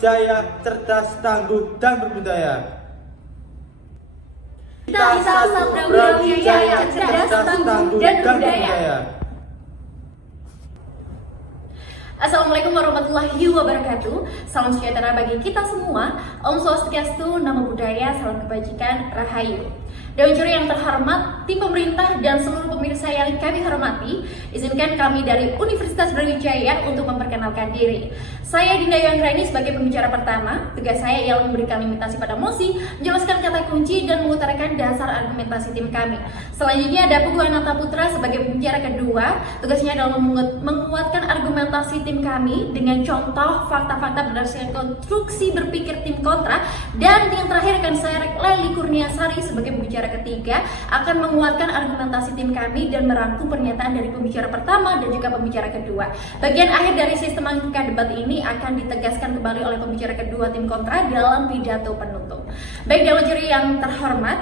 jaya, cerdas, tangguh, dan berbudaya. Kita sama Brawijaya, cerdas, tangguh, dan berbudaya. Assalamualaikum warahmatullahi wabarakatuh. Salam sejahtera bagi kita semua. Om Swastiastu, Namo Buddhaya, salam kebajikan, Rahayu. Dewan juri yang terhormat, tim pemerintah dan seluruh pemirsa yang kami hormati, izinkan kami dari Universitas Brawijaya untuk memperkenalkan diri. Saya Dinda Yuanggraini sebagai pembicara pertama. Tugas saya ialah memberikan limitasi pada mosi, menjelaskan kata kunci dan mengutarakan dasar argumentasi tim kami. Selanjutnya ada Pugu Ananta Putra sebagai pembicara kedua. Tugasnya adalah menguatkan argumentasi tim kami dengan contoh fakta-fakta berdasarkan konstruksi berpikir tim kontra. Dan yang terakhir akan saya Leli Kurniasari sebagai pembicara ketiga akan menguatkan argumentasi tim kami dan merangkum pernyataan dari pembicara pertama dan juga pembicara kedua. Bagian akhir dari sistematika debat ini akan ditegaskan kembali oleh pembicara kedua tim kontra dalam pidato penutup. Baik dewan juri yang terhormat,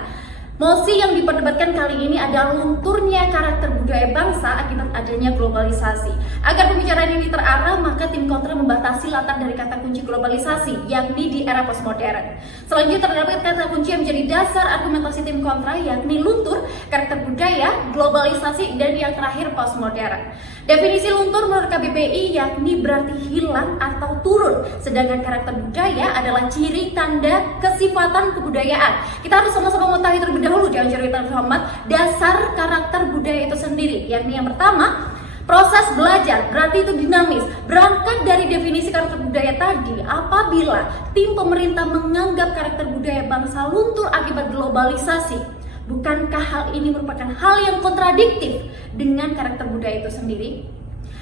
mosi yang diperdebatkan kali ini adalah lunturnya karakter budaya bangsa akibat adanya globalisasi. Agar pembicaraan ini terarah, maka tim kontra membatasi latar dari kata kunci globalisasi, yakni di era postmodern. Selanjutnya terdapat kata kunci yang menjadi dasar argumentasi tim kontra, yakni luntur, karakter budaya, globalisasi, dan yang terakhir postmodern. Definisi luntur menurut KBBI yakni berarti hilang atau turun, sedangkan karakter budaya adalah ciri tanda kesifatan kebudayaan. Kita harus sama-sama mengetahui terlebih dahulu dewan juri terhormat dasar karakter budaya itu sendiri, yakni yang pertama, proses belajar, berarti itu dinamis. Berangkat dari definisi karakter budaya tadi, apabila tim pemerintah menganggap karakter budaya bangsa luntur akibat globalisasi, bukankah hal ini merupakan hal yang kontradiktif dengan karakter budaya itu sendiri?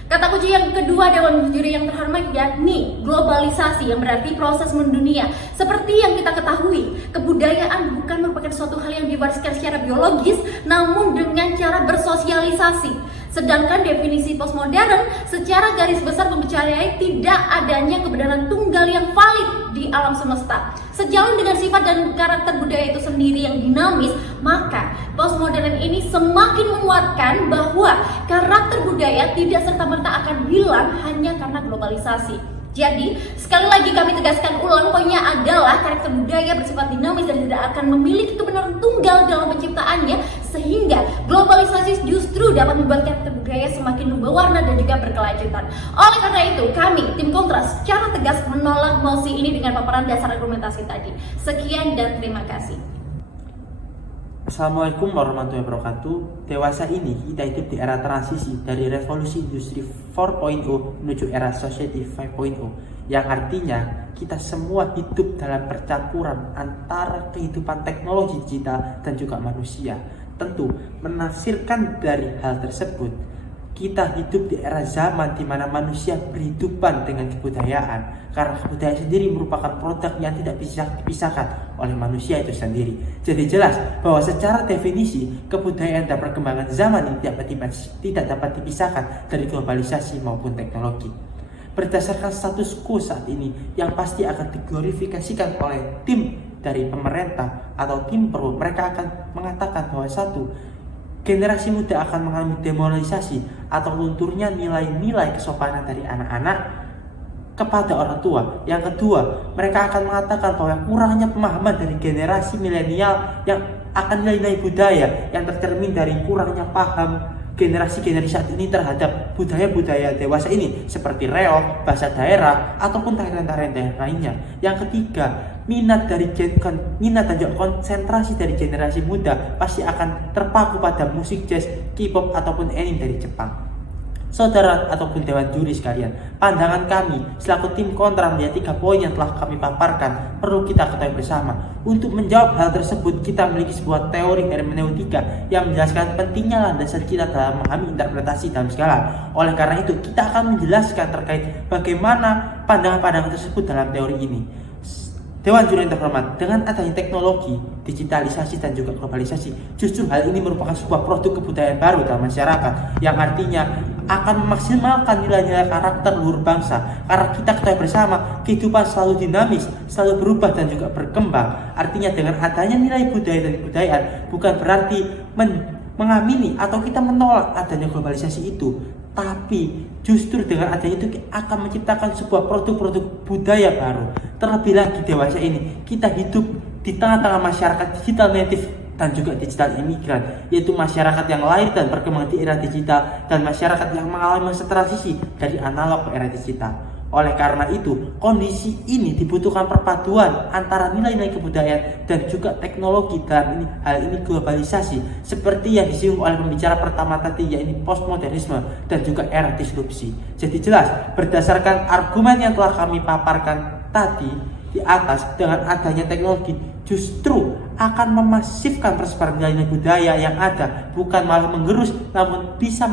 Kata kunci yang kedua dewan juri yang terhormat yakni globalisasi, yang berarti proses mendunia. Seperti yang kita ketahui, kebudayaan bukan merupakan suatu hal yang diwariskan secara biologis, namun dengan cara bersosialisasi. Sedangkan definisi postmodern secara garis besar mempercayai tidak adanya kebenaran tunggal yang valid di alam semesta. Sejalan dengan sifat dan karakter budaya itu sendiri yang dinamis, maka postmodern ini semakin menguatkan bahwa karakter budaya tidak serta-merta akan hilang hanya karena globalisasi. Jadi, sekali lagi kami tegaskan ulang, poinnya adalah karakter budaya bersifat dinamis dan tidak akan memiliki kebenaran tunggal dalam penciptaannya, sehingga globalisasi justru dapat membuat karakter budaya semakin berwarna dan juga berkelanjutan. Oleh karena itu, kami, tim kontra, secara tegas menolak mosi ini dengan paparan dasar argumentasi tadi. Sekian dan terima kasih. Assalamualaikum warahmatullahi wabarakatuh. Dewasa ini kita hidup di era transisi dari revolusi industri 4.0 menuju era society 5.0, yang artinya kita semua hidup dalam percampuran antara kehidupan teknologi digital dan juga manusia. Tentu menafsirkan dari hal tersebut, kita hidup di era zaman di mana manusia berhidupan dengan kebudayaan, karena kebudayaan sendiri merupakan produk yang tidak bisa dipisahkan oleh manusia itu sendiri. Jadi jelas bahwa secara definisi kebudayaan dan perkembangan zaman ini tidak dapat dipisahkan dari globalisasi maupun teknologi. Berdasarkan status quo saat ini yang pasti akan diglorifikasikan oleh tim dari pemerintah atau tim pro, mereka akan mengatakan bahwa satu, generasi muda akan mengalami demoralisasi atau lunturnya nilai-nilai kesopanan dari anak-anak kepada orang tua. Yang kedua, mereka akan mengatakan bahwa kurangnya pemahaman dari generasi milenial yang akan nilai-nilai budaya yang tercermin dari kurangnya paham generasi-generasi saat ini terhadap budaya-budaya dewasa ini seperti reog, bahasa daerah, ataupun tarian-tarian lainnya. Yang ketiga, minat dan juga konsentrasi dari generasi muda pasti akan terpaku pada musik jazz, K-pop, ataupun anime dari Jepang. Saudara ataupun dewan juri sekalian, pandangan kami selaku tim kontra melihat 3 poin yang telah kami paparkan perlu kita ketahui bersama. Untuk menjawab hal tersebut, kita memiliki sebuah teori hermeneutika yang menjelaskan pentingnya landasan kita dalam memahami interpretasi dalam segala. Oleh karena itu, kita akan menjelaskan terkait bagaimana pandangan-pandangan tersebut dalam teori ini. Dewan juri yang terhormat, dengan adanya teknologi, digitalisasi dan juga globalisasi, justru hal ini merupakan sebuah produk kebudayaan baru dalam masyarakat, yang artinya akan memaksimalkan nilai-nilai karakter luhur bangsa. Karena kita ketahui bersama, kehidupan selalu dinamis, selalu berubah dan juga berkembang. Artinya dengan adanya nilai budaya dan kebudayaan bukan berarti mengamini atau kita menolak adanya globalisasi itu. Tapi justru dengan adanya itu akan menciptakan sebuah produk-produk budaya baru. Terlebih lagi dewasa ini, kita hidup di tengah-tengah masyarakat digital native dan juga digital imigran, yaitu masyarakat yang lahir dan berkembang di era digital dan masyarakat yang mengalami masa transisi dari analog ke era digital. Oleh karena itu, kondisi ini dibutuhkan perpaduan antara nilai-nilai kebudayaan dan juga teknologi, dan hal ini globalisasi seperti yang disinggung oleh pembicara pertama tadi, yaitu postmodernisme dan juga era disrupsi. Jadi jelas berdasarkan argumen yang telah kami paparkan tadi di atas, dengan adanya teknologi justru akan memasifkan persebaran nilai-nilai budaya yang ada, bukan malah menggerus, namun bisa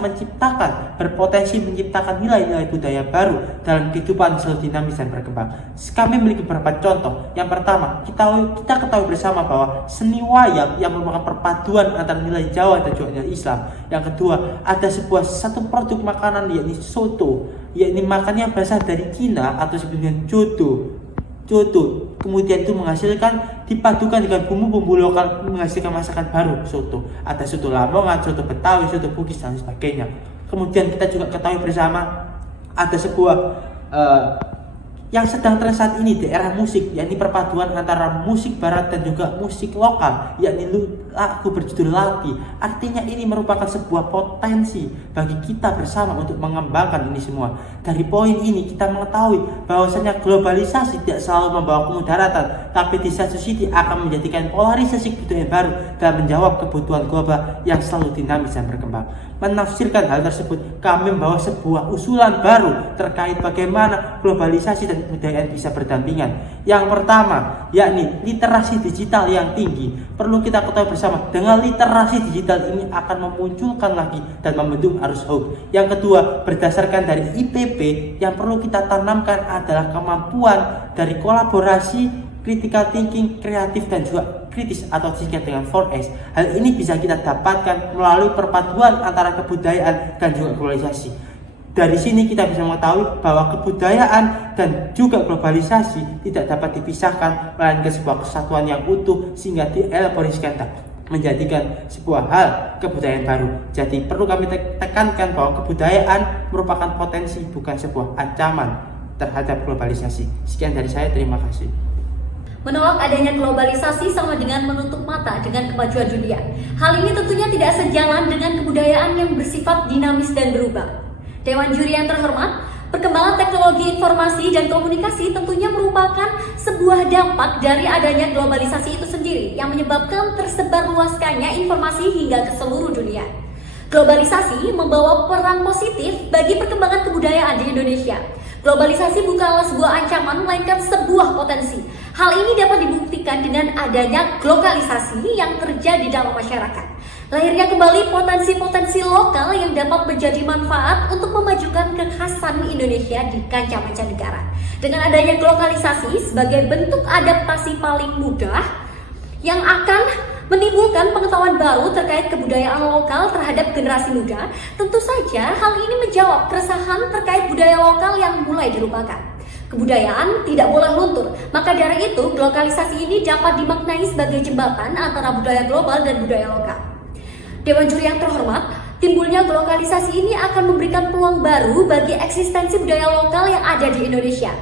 berpotensi menciptakan nilai-nilai budaya baru dalam kehidupan selalu dinamis dan berkembang. Kami memiliki beberapa contoh. Yang pertama, kita ketahui bersama bahwa seni wayang yang merupakan perpaduan antara nilai Jawa dan juga nilai Islam. Yang kedua, ada satu produk makanan, yakni soto, yakni makanan yang berasal dari Cina atau sebetulnya jodo, kemudian itu menghasilkan dipadukan dengan bumbu-bumbu lokal menghasilkan masakan baru soto. Ada soto Lamongan, soto Betawi, soto Bugis dan sebagainya. Kemudian kita juga ketahui bersama ada sebuah yang sedang tren saat ini di era musik, yakni perpaduan antara musik barat dan juga musik lokal, yakni lagu berjudul Lati. Artinya ini merupakan sebuah potensi bagi kita bersama untuk mengembangkan ini semua. Dari poin ini kita mengetahui bahwasanya globalisasi tidak selalu membawa kemudaratan, tapi di satu sisi akan menjadikan polarisasi budaya baru dan menjawab kebutuhan global yang selalu dinamis dan berkembang. Menafsirkan hal tersebut, kami membawa sebuah usulan baru terkait bagaimana globalisasi dan kebudayaan bisa berdampingan. Yang pertama, yakni literasi digital yang tinggi. Perlu kita ketahui bersama, dengan literasi digital ini akan memunculkan lagi dan membentuk arus hoax. Yang kedua, berdasarkan dari IPP, yang perlu kita tanamkan adalah kemampuan dari kolaborasi, critical thinking, kreatif dan juga kritis atau disingkat dengan 4S. Hal ini bisa kita dapatkan melalui perpaduan antara kebudayaan dan juga globalisasi. Dari sini kita bisa mengetahui bahwa kebudayaan dan juga globalisasi tidak dapat dipisahkan, melainkan sebuah kesatuan yang utuh sehingga dielaborasikan menjadikan sebuah hal kebudayaan baru. Jadi perlu kami tekankan bahwa kebudayaan merupakan potensi, bukan sebuah ancaman terhadap globalisasi. Sekian dari saya, terima kasih. Menolak adanya globalisasi sama dengan menutup mata dengan kemajuan dunia. Hal ini tentunya tidak sejalan dengan kebudayaan yang bersifat dinamis dan berubah. Dewan juri yang terhormat, perkembangan teknologi informasi dan komunikasi tentunya merupakan sebuah dampak dari adanya globalisasi itu sendiri yang menyebabkan tersebar luaskannya informasi hingga ke seluruh dunia. Globalisasi membawa peran positif bagi perkembangan kebudayaan di Indonesia. Globalisasi bukanlah sebuah ancaman, melainkan sebuah potensi. Hal ini dapat dibuktikan dengan adanya globalisasi yang terjadi dalam masyarakat. Lahirnya kembali potensi-potensi lokal yang dapat menjadi manfaat untuk memajukan kekhasan Indonesia di kancah mancanegara. Dengan adanya globalisasi sebagai bentuk adaptasi paling mudah yang akan menimbulkan pengetahuan baru terkait kebudayaan lokal terhadap generasi muda, tentu saja hal ini menjawab keresahan terkait budaya lokal yang mulai dilupakan. Kebudayaan tidak boleh luntur, maka dari itu globalisasi ini dapat dimaknai sebagai jembatan antara budaya global dan budaya lokal. Dewan juri yang terhormat, timbulnya globalisasi ini akan memberikan peluang baru bagi eksistensi budaya lokal yang ada di Indonesia.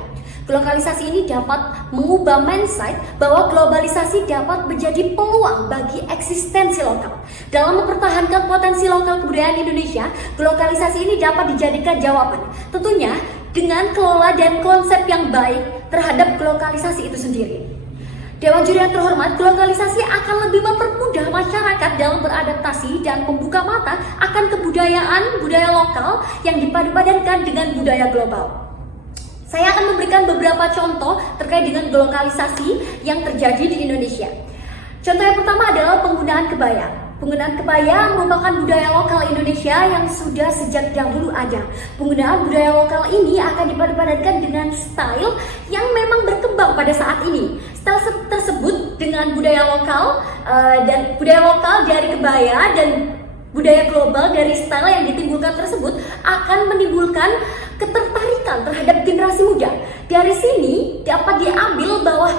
Globalisasi ini dapat mengubah mindset bahwa globalisasi dapat menjadi peluang bagi eksistensi lokal. Dalam mempertahankan potensi lokal kebudayaan Indonesia, globalisasi ini dapat dijadikan jawaban. Tentunya dengan kelola dan konsep yang baik terhadap globalisasi itu sendiri. Dewan juri yang terhormat, globalisasi akan lebih mempermudah masyarakat dalam beradaptasi dan membuka mata akan kebudayaan budaya lokal yang dipadu-padankan dengan budaya global. Saya akan memberikan beberapa contoh terkait dengan globalisasi yang terjadi di Indonesia. Contoh yang pertama adalah penggunaan kebaya. Penggunaan kebaya merupakan budaya lokal Indonesia yang sudah sejak dahulu ada. Penggunaan budaya lokal ini akan dipadu-padankan dengan style yang memang berkembang pada saat ini. Style tersebut dengan budaya lokal dan budaya lokal dari kebaya dan budaya global dari style yang ditimbulkan tersebut akan menimbulkan ketertarikan terhadap generasi muda. Dari sini dapat diambil bahwa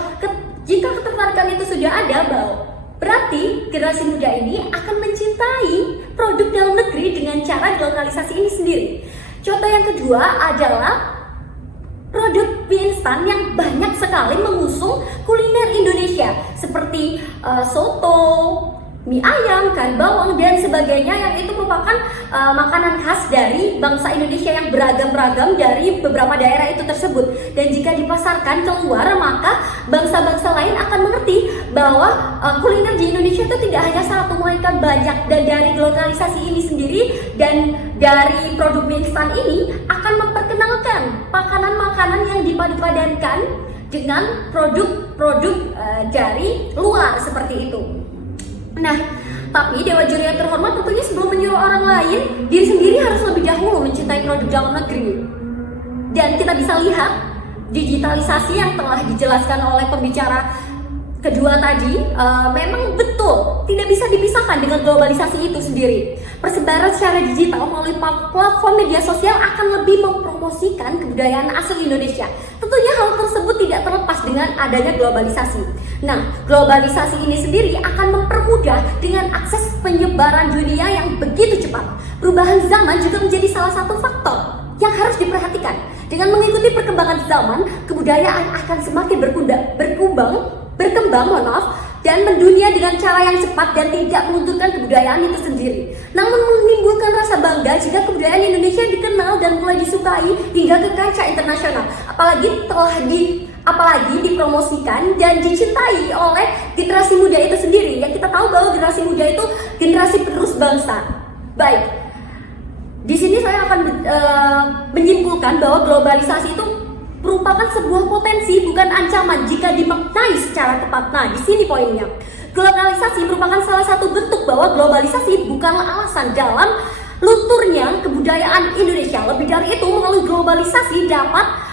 jika ketertarikan itu sudah ada, Berarti generasi muda ini akan mencintai produk dalam negeri dengan cara lokalisasi ini sendiri. Contoh yang kedua adalah produk mie instan yang banyak sekali mengusung kuliner Indonesia seperti soto, mie ayam, kari bawang, dan sebagainya yang itu merupakan makanan khas dari bangsa Indonesia yang beragam-ragam dari beberapa daerah itu tersebut. Dan jika dipasarkan keluar, maka bangsa-bangsa lain akan mengerti bahwa kuliner di Indonesia itu tidak hanya satu, melainkan banyak. Dan dari lokalisasi ini sendiri dan dari produk mie instan ini akan memperkenalkan makanan-makanan yang dipadu-padankan dengan produk-produk dari luar seperti itu. Nah, tapi Dewa Juri yang terhormat tentunya sebelum menyuruh orang lain, diri sendiri harus lebih dahulu mencintai produk dalam negeri. Dan kita bisa lihat digitalisasi yang telah dijelaskan oleh pembicara kedua tadi memang betul tidak bisa dipisahkan dengan globalisasi itu sendiri. Persebaran secara digital melalui platform media sosial akan lebih mempromosikan kebudayaan asli Indonesia. Tentunya hal tersebut tidak terlepas dengan adanya globalisasi. Nah, globalisasi ini sendiri akan mempermudah dengan akses penyebaran dunia yang begitu cepat. Perubahan zaman juga menjadi salah satu faktor yang harus diperhatikan. Dengan mengikuti perkembangan zaman, kebudayaan akan semakin berkembang, dan mendunia dengan cara yang cepat dan tidak menuntutkan kebudayaan itu sendiri. Namun menimbulkan rasa bangga jika kebudayaan Indonesia dikenal dan mulai disukai hingga ke kancah internasional. Apalagi dipromosikan dan dicintai oleh generasi muda itu sendiri. Yang kita tahu bahwa generasi muda itu generasi penerus bangsa. Baik, di sini saya akan menyimpulkan bahwa globalisasi itu merupakan sebuah potensi bukan ancaman jika dimaknai secara tepat. Nah, di sini poinnya. Globalisasi merupakan salah satu bentuk bahwa globalisasi bukanlah alasan dalam lunturnya kebudayaan Indonesia. Lebih dari itu, melalui globalisasi dapat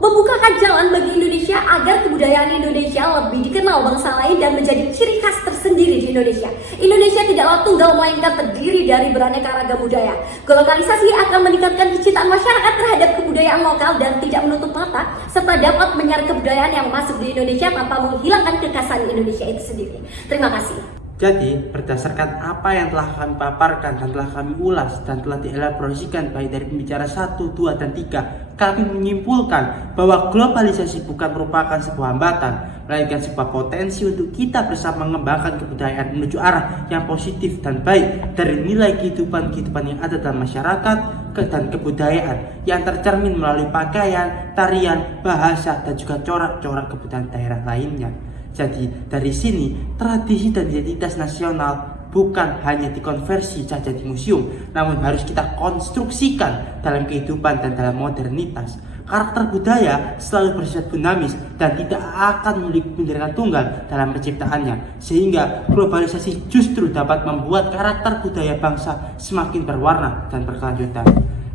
membukakan jalan bagi Indonesia agar kebudayaan Indonesia lebih dikenal bangsa lain dan menjadi ciri khas tersendiri di Indonesia. Indonesia tidaklah tunggal melainkan terdiri dari beraneka ragam budaya. Globalisasi akan meningkatkan kecintaan masyarakat terhadap kebudayaan lokal dan tidak menutup mata serta dapat menyaring kebudayaan yang masuk di Indonesia tanpa menghilangkan kekhasan Indonesia itu sendiri. Terima kasih. Jadi, berdasarkan apa yang telah kami paparkan dan telah kami ulas dan telah dielaborasikan baik dari pembicara 1, 2, dan 3, kami menyimpulkan bahwa globalisasi bukan merupakan sebuah hambatan, melainkan sebuah potensi untuk kita bersama mengembangkan kebudayaan menuju arah yang positif dan baik dari nilai kehidupan yang ada dalam masyarakat dan kebudayaan yang tercermin melalui pakaian, tarian, bahasa, dan juga corak-corak kebudayaan daerah lainnya. Jadi dari sini tradisi dan identitas nasional bukan hanya dikonversi saja di museum, namun harus kita konstruksikan dalam kehidupan dan dalam modernitas. Karakter budaya selalu bersifat dinamis dan tidak akan memiliki pendirian tunggal dalam penciptaannya, sehingga globalisasi justru dapat membuat karakter budaya bangsa semakin berwarna dan berkelanjutan.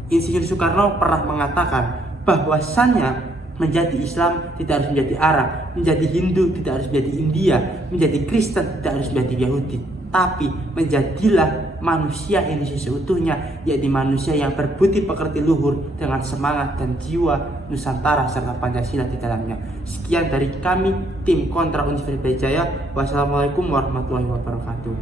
Insinyur Soekarno pernah mengatakan bahwasannya menjadi Islam tidak harus menjadi Arab, menjadi Hindu tidak harus menjadi India, menjadi Kristen tidak harus menjadi Yahudi, tapi menjadilah manusia Indonesia seutuhnya, yaitu manusia yang berbudi pekerti luhur dengan semangat dan jiwa Nusantara serta Pancasila di dalamnya. Sekian dari kami, tim Kontra Universitas Brawijaya. Wassalamualaikum warahmatullahi wabarakatuh.